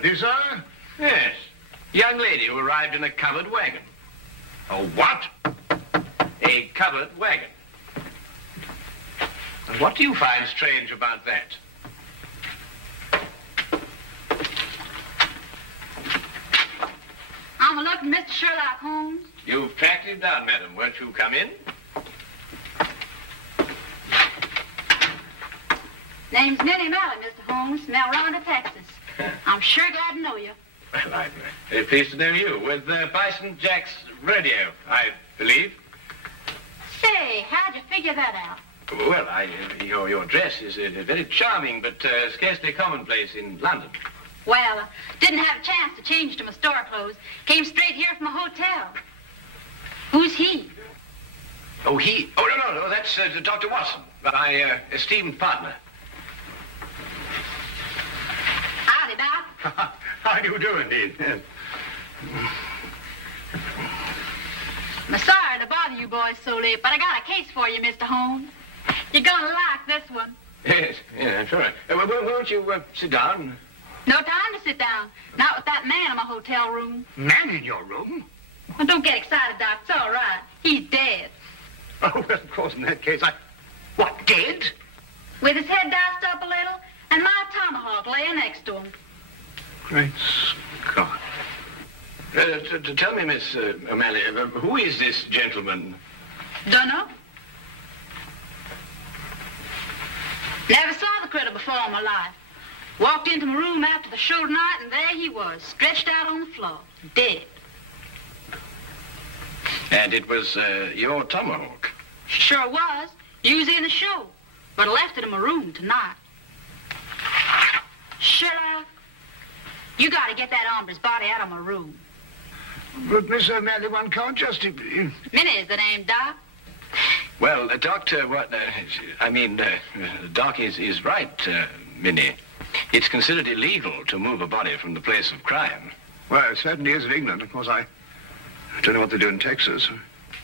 Plenty, sir? Yes. Young lady who arrived in a covered wagon. A what? A covered wagon. And what do you find strange about that? I'm looking, Mr. Sherlock Holmes. You've tracked him down, madam. Won't you come in? Name's Minnie Malley, Mr. Holmes, from Elronda, Texas. I'm sure glad to know you. Well, I'm very pleased to know you. With Bison Jack's rodeo, I believe. Say, how'd you figure that out? Well, your dress is very charming, but scarcely commonplace in London. Well, didn't have a chance to change to my store clothes. Came straight here from a hotel. Who's he? Oh, he? Oh, no, that's Dr. Watson, my esteemed partner. Howdy, Doc. How do you do, indeed? Yes. I'm sorry to bother you boys so late, but I got a case for you, Mr. Holmes. You're gonna like this one. Yes, yeah, sure. Won't you sit down? No time to sit down. Not with that man in my hotel room. Man in your room? Well, don't get excited, Doc. It's all right. He's dead. Oh, well, of course, in that case, What, dead? With his head diced up a little, and my tomahawk laying next to him. Great Scott. Tell me, Miss O'Malley, who is this gentleman? Dunno. Never saw the critter before in my life. Walked into my room after the show tonight, and there he was, stretched out on the floor, dead. And it was your tomahawk? Sure was. Usually in the show, but I left it in my room tonight. Sherlock, you got to get that hombre's body out of my room. But, Miss O'Malley, one can't just... Minnie is the name, Doc. Well, Doctor, Doc is right, Minnie. It's considered illegal to move a body from the place of crime. Well, it certainly is in England. Of course, I don't know what they do in Texas.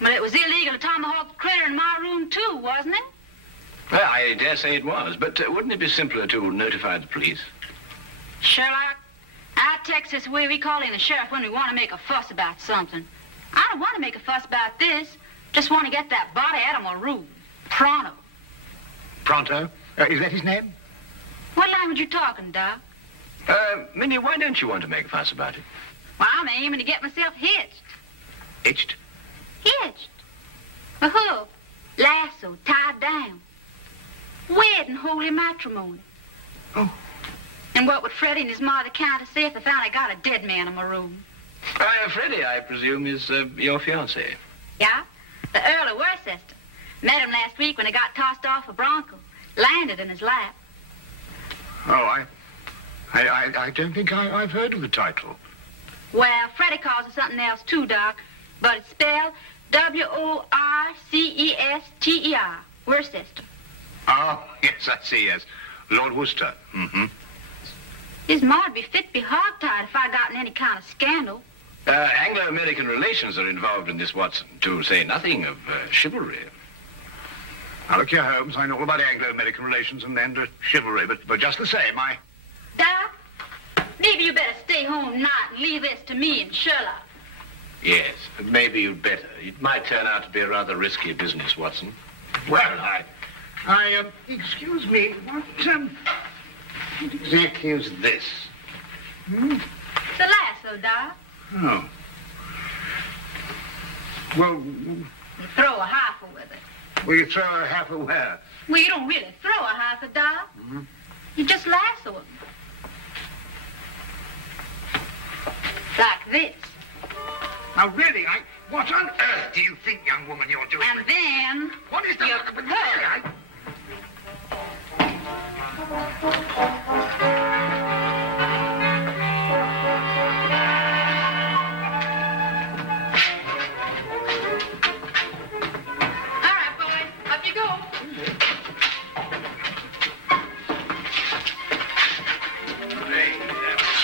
But it was illegal to tomahawk the critter in my room, too, wasn't it? Well, I dare say it was, but wouldn't it be simpler to notify the police? Sherlock, out Texas way we call in the sheriff when we want to make a fuss about something. I don't want to make a fuss about this. Just want to get that body out of my room. Pronto. Pronto? Is that his name? What language you talking, Doc? Minnie, why don't you want to make a fuss about it? Well, I'm aiming to get myself hitched. Hitched? Hitched. A hook, lasso, tied down. Wedding, holy matrimony. Oh. And what would Freddie and his mother count to say if they found I got a dead man in my room? Freddie, I presume, is your fiancé. Yeah, the Earl of Worcester. Met him last week when he got tossed off a bronco. Landed in his lap. Oh, I don't think I've heard of the title. Well, Freddie calls it something else too, Doc. But it's spelled W-O-R-C-E-S-T-E-R. Worcester. Oh, yes, I see, yes. Lord Worcester. Mm-hmm. His ma'd be fit to be hogtied if I got in any kind of scandal. Anglo-American relations are involved in this, Watson, to say nothing of chivalry. Now, look here, Holmes, I know all about Anglo-American relations and chivalry, but just the same, Doc, maybe you better stay home tonight and leave this to me and Sherlock. Yes, but maybe you'd better. It might turn out to be a rather risky business, Watson. Well, excuse me, what exactly is this? It's a lasso, Doc. Oh. Well... You throw a heifer with it. Well, you throw a heifer where? Well, you don't really throw a heifer, Doc. Mm-hmm. You just lasso him. Like this. Now, really, what on earth do you think, young woman, you're doing? And then... What is the... You All right, boys. Up you go.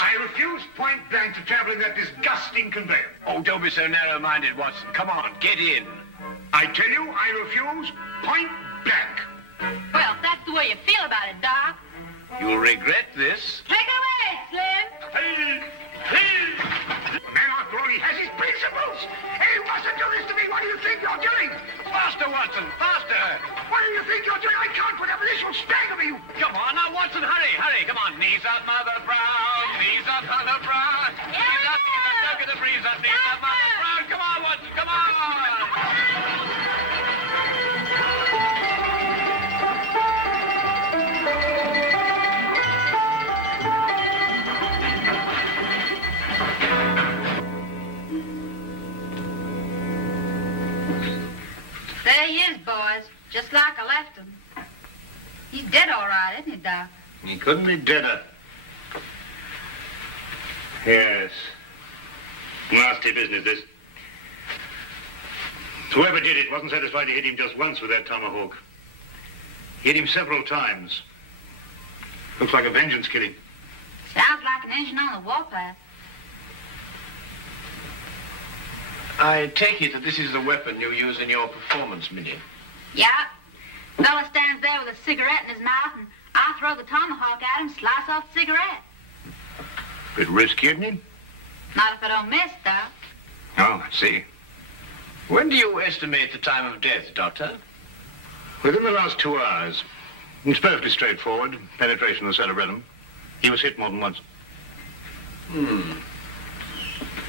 I refuse point blank to travel in that disgusting conveyance. Oh, don't be so narrow-minded, Watson. Come on, get in. I tell you, I refuse point blank. Well, if that's the way you feel about it, Doc. You'll regret this. Take it away, Slim. The man, after all, he has his principles. And you mustn't do this to me. What do you think you're doing? Faster, Watson, faster. What do you think you're doing? I can't put up with this. You'll stagger me. Come on, now, Watson, hurry, hurry. Come on, knees up, Mother Brown. Knees up, Mother Brown. Knees up, don't get the breeze up. Knees up, Mother Brown. Come on, Watson, come on. There he is, boys. Just like I left him. He's dead all right, isn't he, Doc? He couldn't be deader. Yes. Nasty business, this. Whoever did it wasn't satisfied to hit him just once with that tomahawk. He hit him several times. Looks like a vengeance killing. Sounds like an engine on the warpath. I take it that this is the weapon you use in your performance, Minnie. Yeah. Fella stands there with a cigarette in his mouth, and I throw the tomahawk at him, slice off the cigarette. Bit risky, isn't it? Not if I don't miss, Doc. Oh, I see. When do you estimate the time of death, Doctor? Within the last 2 hours. It's perfectly straightforward. Penetration of the cerebellum. He was hit more than once.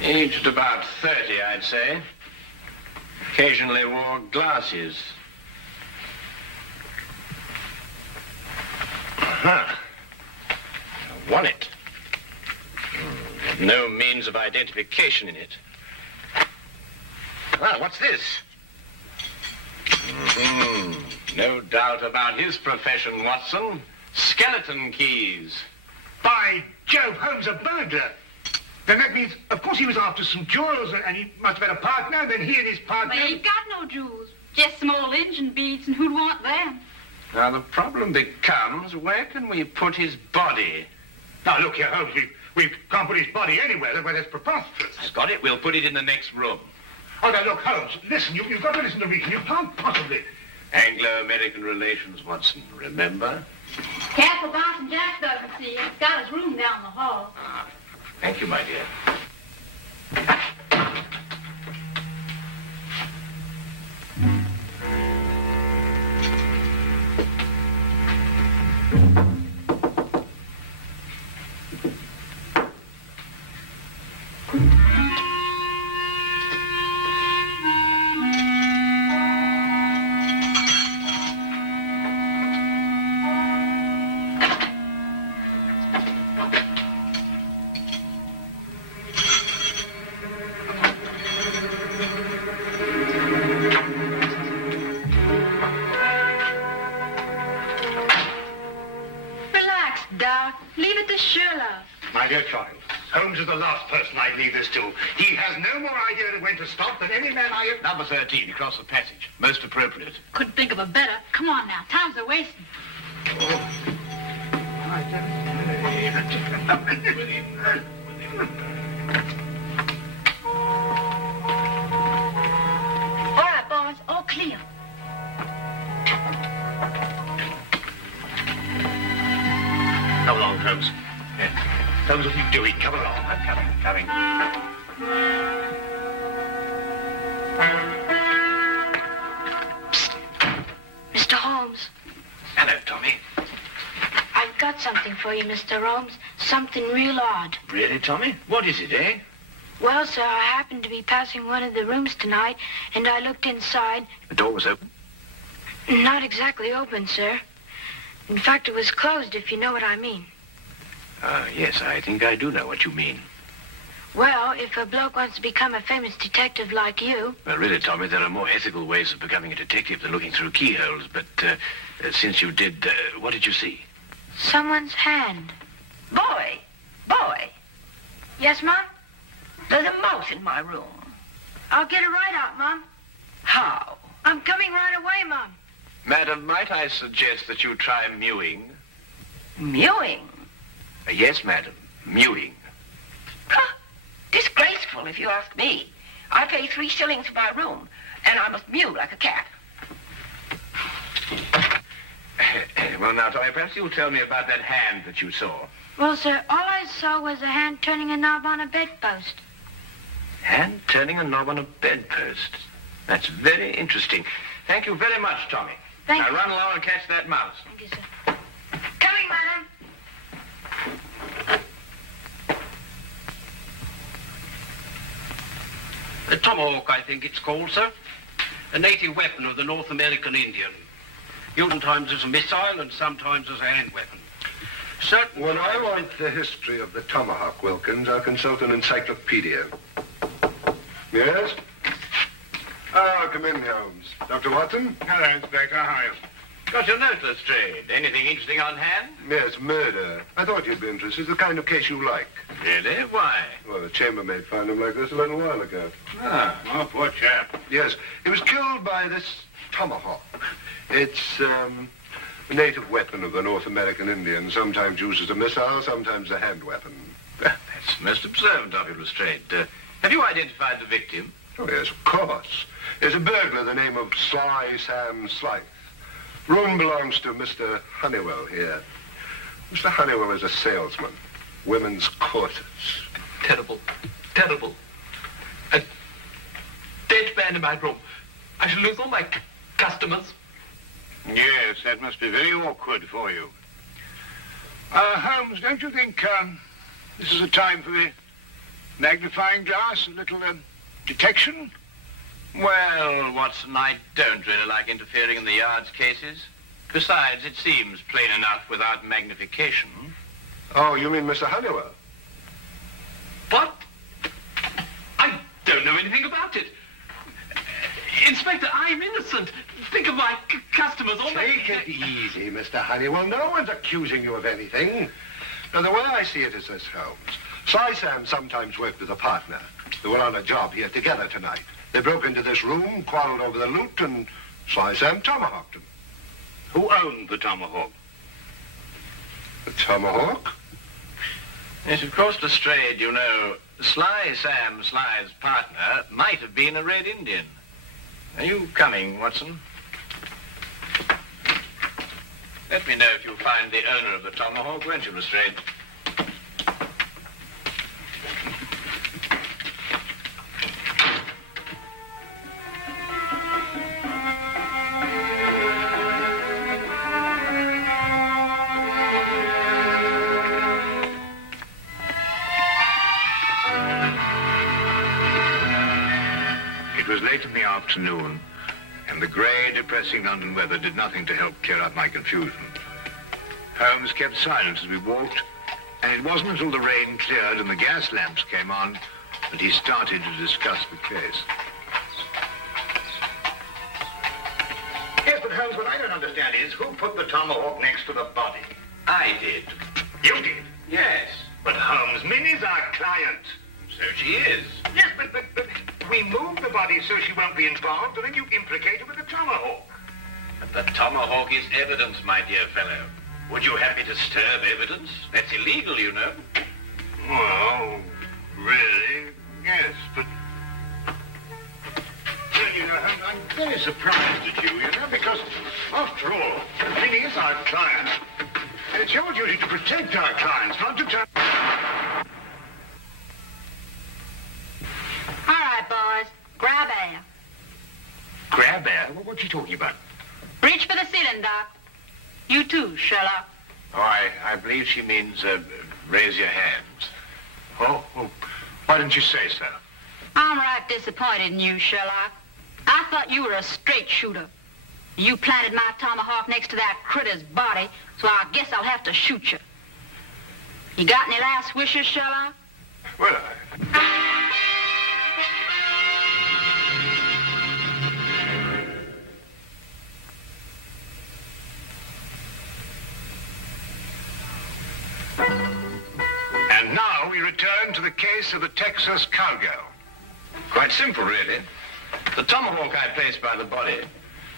Aged about 30, I'd say. Occasionally wore glasses. Aha. I won it. No means of identification in it. Ah, what's this? No doubt about his profession, Watson. Skeleton keys. By Jove, Holmes, a burglar. Then that means, of course, he was after some jewels, and he must have had a partner, and then he and his partner... But he ain't got no jewels. Just some old engine beads, and who'd want them? Now, the problem becomes, where can we put his body? Now, look here, Holmes, we can't put his body anywhere. That's preposterous. I've got it. We'll put it in the next room. Oh, now, look, Holmes, listen, you've got to listen to reason. You can't possibly... Anglo-American relations, Watson, remember? Careful, Boston Jack doesn't see you. He's got his room down the hall. Ah, thank you, my dear. Doc, leave it to Sherlock. My dear child, Holmes is the last person I'd leave this to. He has no more idea of when to stop than any man I have... Number 13, across the passage. Most appropriate. Couldn't think of a better. Come on now, time's a wasting. All right, boys, all clear. Come along, Holmes. Holmes, what are you doing? Come along. I'm coming. Psst. Mr. Holmes. Hello, Tommy. I've got something for you, Mr. Holmes. Something real odd. Really, Tommy? What is it, eh? Well, sir, I happened to be passing one of the rooms tonight, and I looked inside. The door was open? Not exactly open, sir. In fact, it was closed, if you know what I mean. Yes, I think I do know what you mean. Well, if a bloke wants to become a famous detective like you... Well, really, Tommy, there are more ethical ways of becoming a detective than looking through keyholes. But since you did, what did you see? Someone's hand. Boy! Yes, Mom? There's a mouse in my room. I'll get it right out, Mom. How? I'm coming right away, Mom. Madam, might I suggest that you try mewing? Mewing? Yes, madam, mewing. Disgraceful, if you ask me. I pay 3 shillings for my room, and I must mew like a cat. Well, now, Tommy, perhaps you'll tell me about that hand that you saw. Well, sir, all I saw was a hand turning a knob on a bedpost. Hand turning a knob on a bedpost. That's very interesting. Thank you very much, Tommy. Thank now you. Run along and catch that mouse. Thank you, sir. Coming, madam. A tomahawk, I think it's called, sir. A native weapon of the North American Indian. Used sometimes as a missile and sometimes as a hand weapon. Certainly. When I want the history of the tomahawk, Wilkins, I'll consult an encyclopedia. Yes? Ah, come in, Holmes. Dr. Watson? Hello, Inspector. How are you? Got your note, Lestrade. Anything interesting on hand? Yes, murder. I thought you'd be interested. It's the kind of case you like. Really? Why? Well, the chambermaid found him like this a little while ago. Ah. Oh, poor chap. Yes, he was killed by this tomahawk. It's a native weapon of the North American Indian, sometimes used as a missile, sometimes a hand weapon. That's most observant of you, Lestrade. Have you identified the victim? Oh, yes, of course. There's a burglar, the name of Sly Sam Slythe. Room belongs to Mr. Honeywell here. Mr. Honeywell is a salesman. Women's corsets. Terrible. Terrible. A dead man in my room. I shall lose all my customers. Yes, that must be very awkward for you. Holmes, don't you think this is a time for the magnifying glass, a little detection? Well, Watson, I don't really like interfering in the yard's cases. Besides, it seems plain enough without magnification. Oh, you mean Mr. Honeywell? What? I don't know anything about it. Inspector, I'm innocent. Think of my customers. All Take it easy, Mr. Honeywell. No one's accusing you of anything. Now, the way I see it is this, Holmes. Sly Sam sometimes worked with a partner. They were on a job here together tonight. They broke into this room, quarreled over the loot, and Sly Sam tomahawked him. Who owned the tomahawk? The tomahawk? Yes, of course, Lestrade, you know, Sly Sam Sly's partner might have been a Red Indian. Are you coming, Watson? Let me know if you find the owner of the tomahawk, won't you, Lestrade? It was late in the afternoon, and the grey, depressing London weather did nothing to help clear up my confusion. Holmes kept silent as we walked, and it wasn't until the rain cleared and the gas lamps came on that he started to discuss the case. Yes, but Holmes, what I don't understand is who put the tomahawk next to the body? I did. You did? Yes. But Holmes, Minnie's our client. So she is. Yes, but we moved the body so she won't be involved, and then you implicate her with the tomahawk. But the tomahawk is evidence, my dear fellow. Would you have me disturb evidence? That's illegal, you know. Well, really, yes, but... Well, you know, I'm very surprised at you know, because, after all, Minnie is our client. And it's your duty to protect our clients, not to turn... All right, boys. Grab air. Grab air? What's she talking about? Reach for the ceiling, Doc. You too, Sherlock. Oh, I believe she means, raise your hands. Oh, why didn't you say so? I'm right disappointed in you, Sherlock. I thought you were a straight shooter. You planted my tomahawk next to that critter's body, so I guess I'll have to shoot you. You got any last wishes, Sherlock? Well, And now we return to the case of the Texas Cowgirl. Quite simple, really. The tomahawk I placed by the body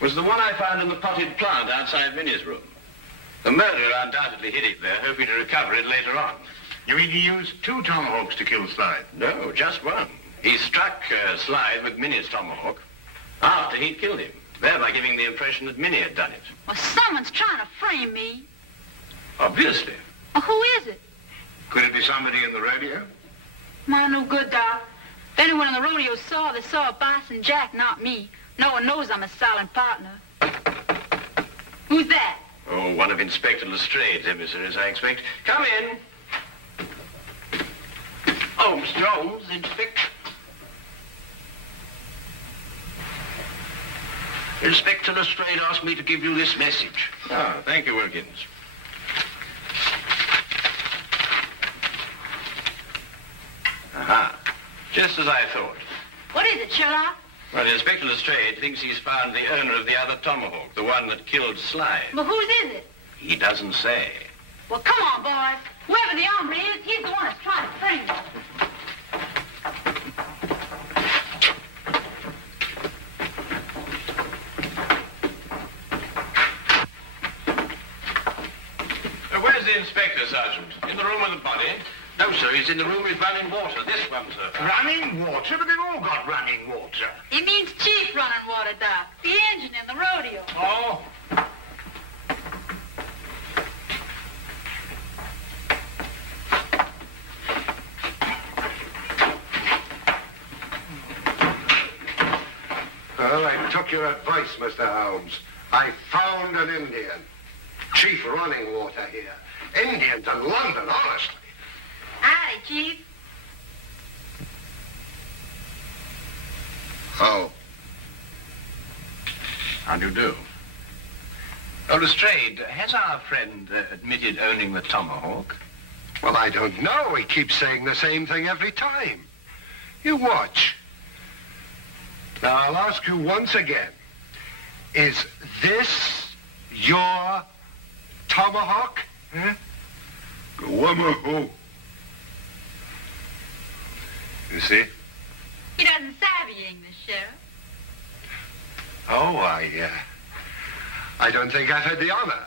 was the one I found in the potted plant outside Minnie's room. The murderer undoubtedly hid it there, hoping to recover it later on. You mean he used 2 tomahawks to kill Slythe? No, just one. He struck Slythe with Minnie's tomahawk after he'd killed him. thereby giving the impression that Minnie had done it. Well, someone's trying to frame me. Obviously. Well, who is it? Could it be somebody in the rodeo? My no good, Doc. If anyone in the rodeo saw, they saw Bison Jack, not me. No one knows I'm a silent partner. Who's that? Oh, one of Inspector Lestrade's emissaries, I expect. Come in. Oh, Mr. Holmes, Inspector. Inspector Lestrade asked me to give you this message. Ah, thank you, Wilkins. Aha. Just as I thought. What is it, Sherlock? Well, Inspector Lestrade thinks he's found the owner of the other tomahawk, the one that killed Sly. Well, whose is it? He doesn't say. Well, come on, boys. Whoever the hombre is, he's the one that's trying to frame me. Where's the inspector, Sergeant? In the room with the body? No, sir, he's in the room with running water. This one, sir. Running water? But they've all got running water. He means Chief running water, Doc. The engine in the rodeo. Oh. Well, I took your advice, Mr. Holmes. I found an Indian. Chief running water here. Indians in London, honestly. Howdy, Chief. Oh. How do you do? Oh, Lestrade, has our friend admitted owning the tomahawk? Well, I don't know. He keeps saying the same thing every time. You watch. Now, I'll ask you once again. Is this your tomahawk? Huh? You see? He doesn't savvy English, Sheriff. Oh, I don't think I've had the honor.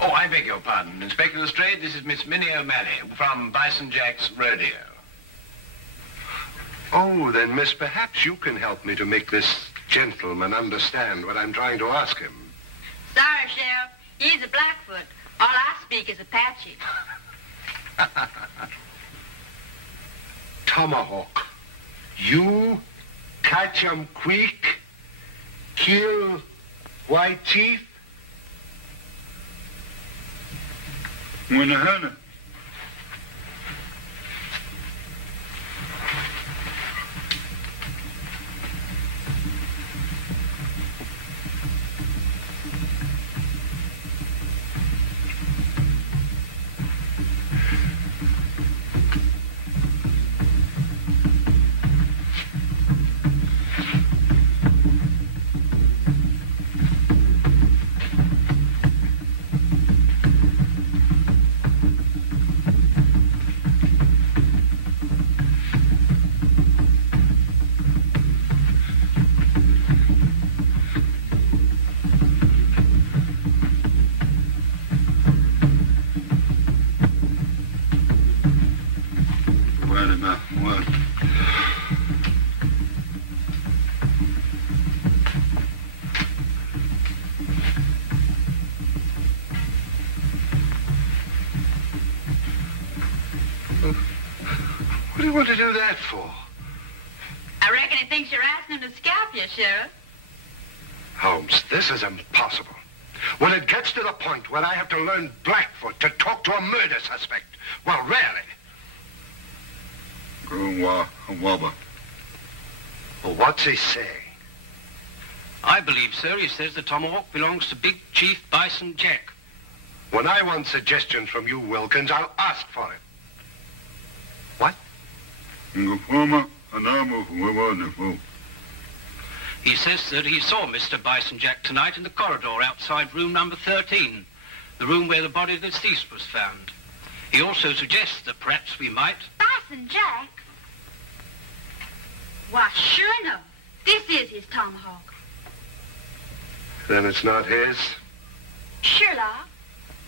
Oh, I beg your pardon. Inspector Lestrade, this is Miss Minnie O'Malley from Bison Jack's rodeo. Oh, then, miss, perhaps you can help me to make this gentleman understand what I'm trying to ask him. Sorry, Sheriff. He's a Blackfoot. All I speak is Apache. Tomahawk. You catch 'em quick, kill White Chief? What do you want to do that for? I reckon he thinks you're asking him to scalp you, Sheriff. Holmes, this is impossible. When it gets to the point where I have to learn Blackfoot to talk to a murder suspect, well, really. Well, what's he saying? I believe, sir, he says the tomahawk belongs to Big Chief Bison Jack. When I want suggestions from you, Wilkins, I'll ask for it. What? He says that he saw Mr. Bison Jack tonight in the corridor outside room number 13, the room where the body of the deceased was found. He also suggests that perhaps we might... Bison Jack? Why, sure enough. This is his tomahawk. Then it's not his? Sherlock.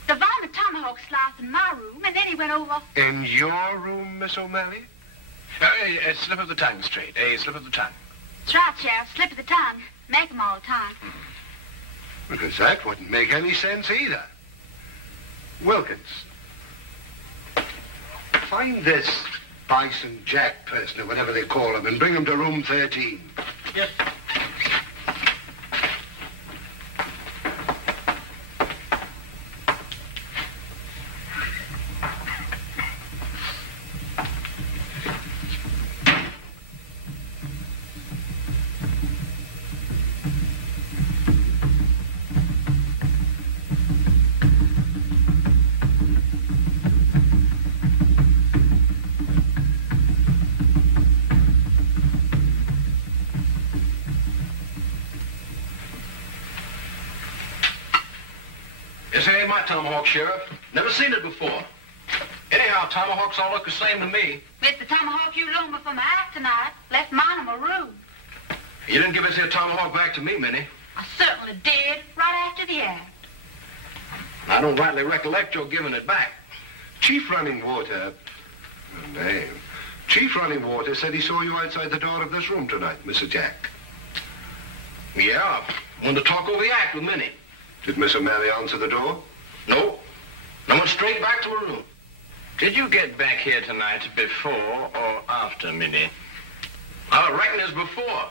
The vomit tomahawk sliced in my room, and then he went over... In your room, Miss O'Malley? A slip of the tongue, Lestrade. A slip of the tongue. That's right, Sheriff. Slip of the tongue. make them all the time. Because that wouldn't make any sense either. Wilkins, find this Bison Jack person, or whatever they call him, and bring him to room 13. Yes. This ain't my tomahawk, Sheriff. Never seen it before. Anyhow, tomahawks all look the same to me. It's the tomahawk you loaned me for my act tonight. Left mine in my room. You didn't give us your tomahawk back to me, Minnie. I certainly did, right after the act. I don't rightly recollect your giving it back. Chief Running Water... name. Chief Running Water said he saw you outside the door of this room tonight, Mr. Jack. Yeah, wanted to talk over the act with Minnie. Did Miss O'Malley answer the door? No. I went straight back to her room. Did you get back here tonight before or after Minnie? I reckon it's before.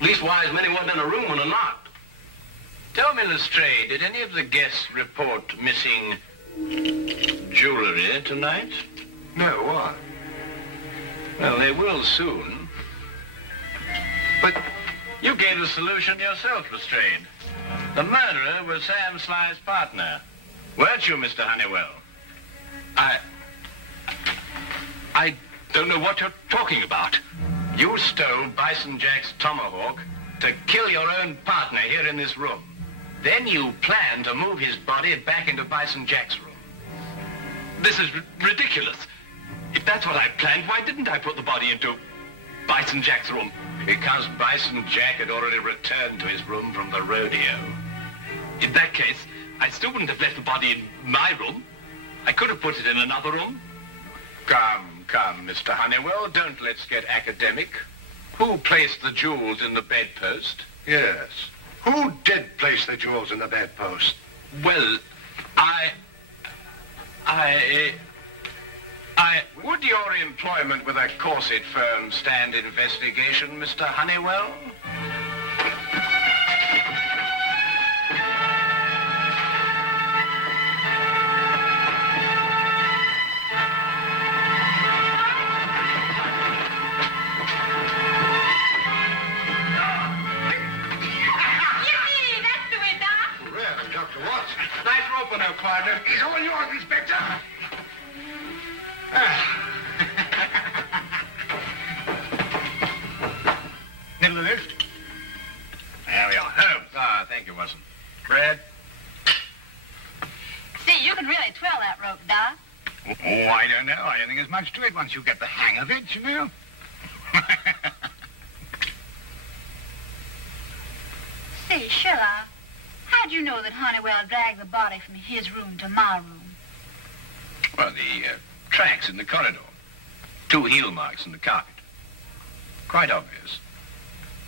Leastwise, Minnie wasn't in a room when I knocked. Tell me, Lestrade, did any of the guests report missing jewelry tonight? No, why? Well, they will soon. But you gave the solution yourself, Lestrade. The murderer was Sam Sly's partner. Weren't you, Mr. Honeywell? I don't know what you're talking about. You stole Bison Jack's tomahawk to kill your own partner here in this room. Then you planned to move his body back into Bison Jack's room. This is ridiculous. If that's what I planned, why didn't I put the body into Bison Jack's room? Because Bison Jack had already returned to his room from the rodeo. In that case, I still wouldn't have left the body in my room. I could have put it in another room. Come, Mr. Honeywell, don't let's get academic. Who placed the jewels in the bedpost? yes. Who did place the jewels in the bedpost? Well, would your employment with a corset firm stand investigation, Mr. Honeywell? Nice rope on her, partner. It's all yours, Inspector. Middle of this. There we are. Holmes. Ah, thank you, Watson. Brad. See, you can really twirl that rope, Doc. Oh, I don't know. I don't think there's much to it once you get the hang of it, you know. See, Sherlock, how'd you know that Honeywell dragged the body from his room to my room? Well, the tracks in the corridor. 2 heel marks in the carpet. Quite obvious.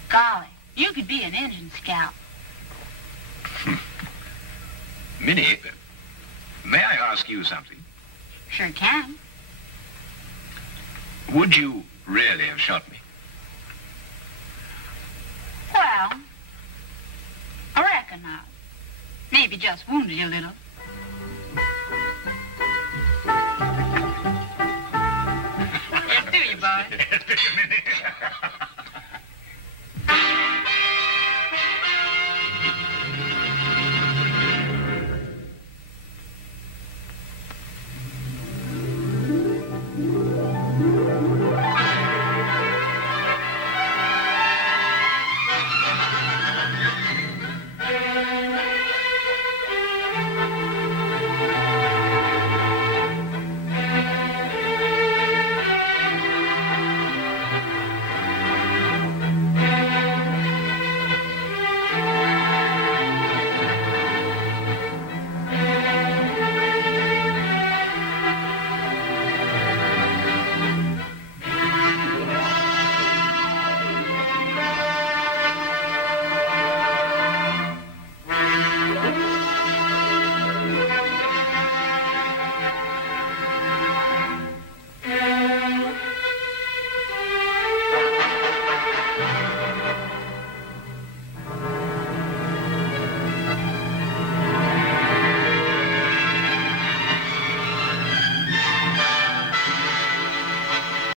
Golly, you could be an engine scout. Minnie, may I ask you something? Sure can. Would you really have shot me? Well, I reckon not. Maybe just wounded you a little. Yes, do you, boy? Yes, do you, Minnie?